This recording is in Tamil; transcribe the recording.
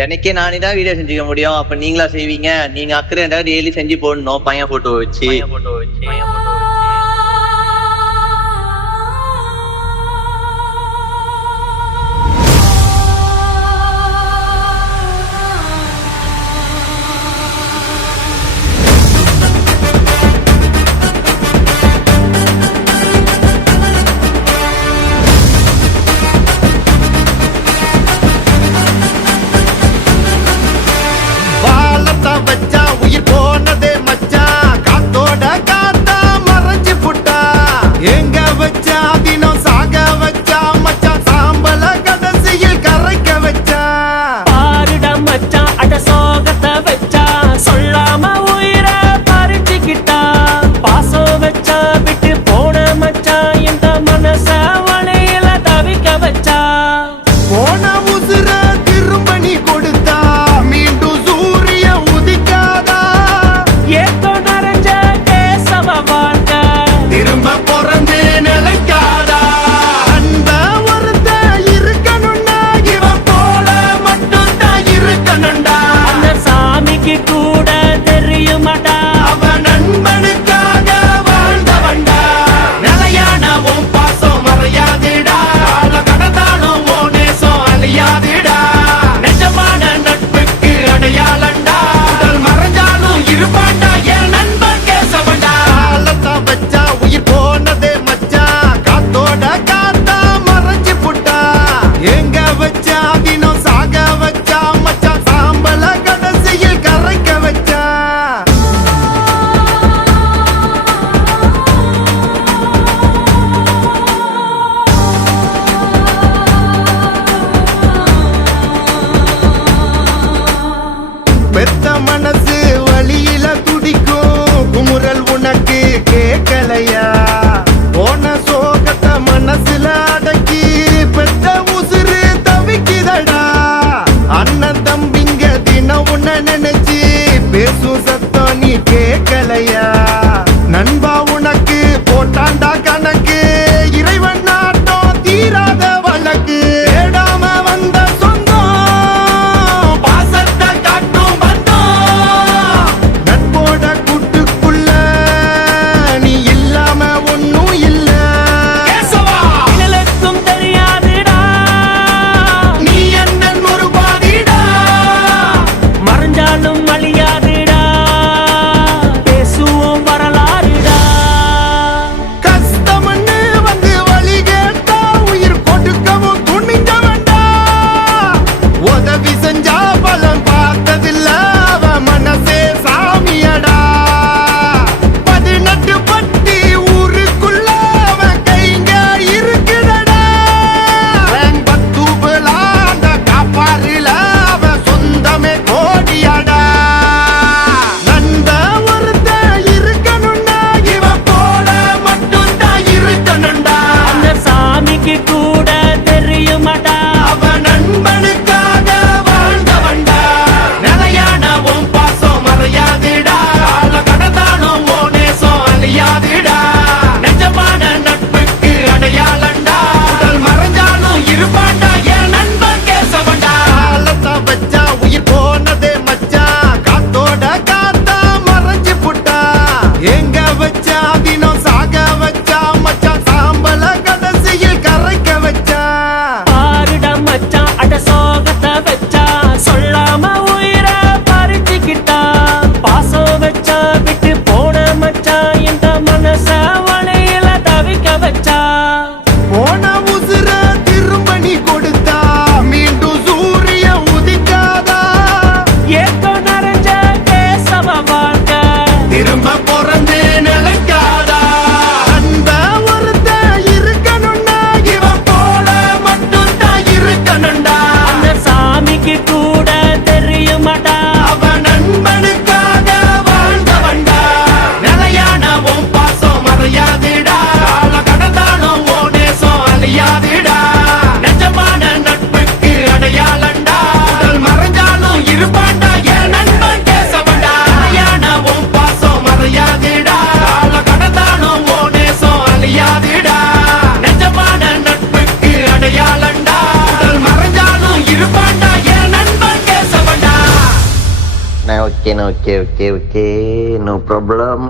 எனக்கே நானே தான் வீடியோ செஞ்சுக்க முடியும். அப்ப நீங்களா செய்வீங்க? நீங்க அக்கறை டெய்லி செஞ்சு போடணும் பையன் போட்டோ வச்சு. பெத்த மனசு வழியில துடிக்கும் குமுறல் உனக்கு கேட்கலையா? போன சோகத்தை மனசுல அடக்கி பெத்த உசுறு தவிக்குதடா. அண்ணன் தம்பிங்க தினம் உன்ன நினைச்சு பேசும் சத்தம் நீ கேட்கலையா? நண்பா உனக்கு போட்டாண்டா கணக்கு, இறைவன் நாட்டம் தீராத வழக்கு. தேடாம வந்த அழியாதுடா, பேசுவோம் okay okay okay okay no problem.